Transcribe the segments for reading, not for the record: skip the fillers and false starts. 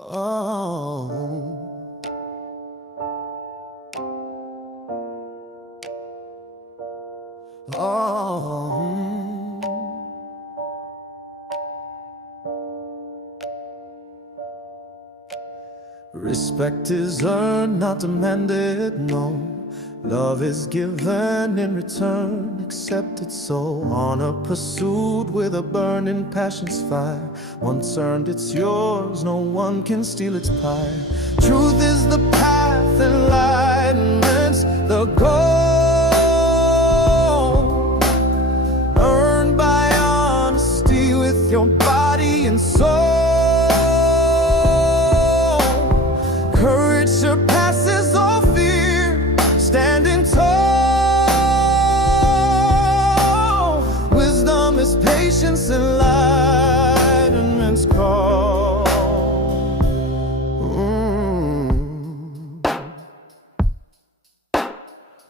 Oh, oh. Respect is earned, not demanded, no. Love is given in return, accepted so. Honor pursued with a burning passion's fire. Once earned, it's yours, no one can steal its pie. Truth is the path, enlightenment's the goal. Earned by honesty with your body and soul. Courage surpasses all fear, standing tall. Wisdom is patience, enlightenment's call.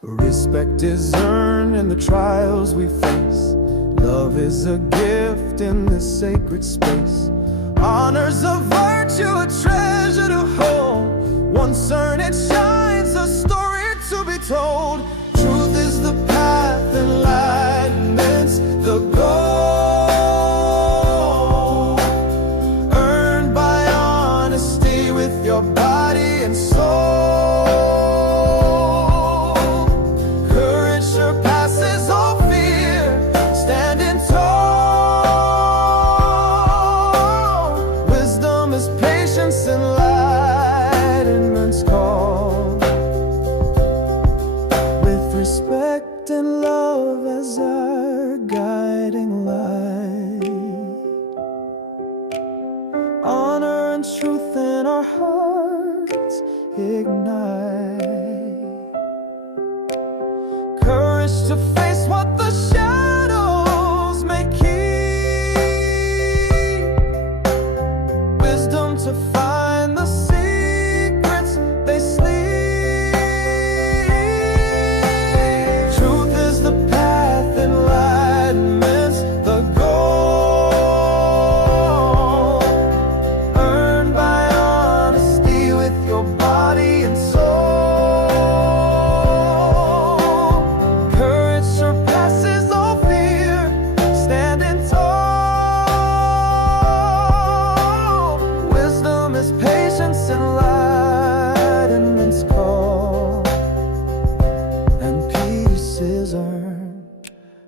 Respect is earned in the trials we face. Love is a gift in this sacred space. Honor's a virtue, a treasure to hold. Once earned, it shines, a story to be told. Truth is the path, enlightenment's the goal. Earned by honesty with your body and soul. Courage surpasses all fear, standing tall. Wisdom is patience, enlightenment's call. With respect and love as our guiding light, honor and truth in our hearts ignite. Courage to face what the shadows may keep. Wisdom to find the secrets they sleep. Truth is the path, enlightenment's the goal. Earned by honesty with your body and soul. Courage surpasses all fear, standing tall. Wisdom is patience, enlightenment's call. And peace is earned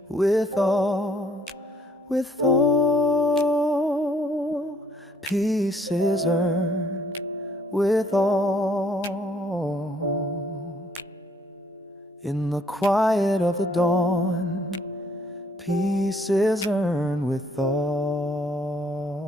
with all. Peace is earned with all. In the quiet of the dawn, peace is earned with all.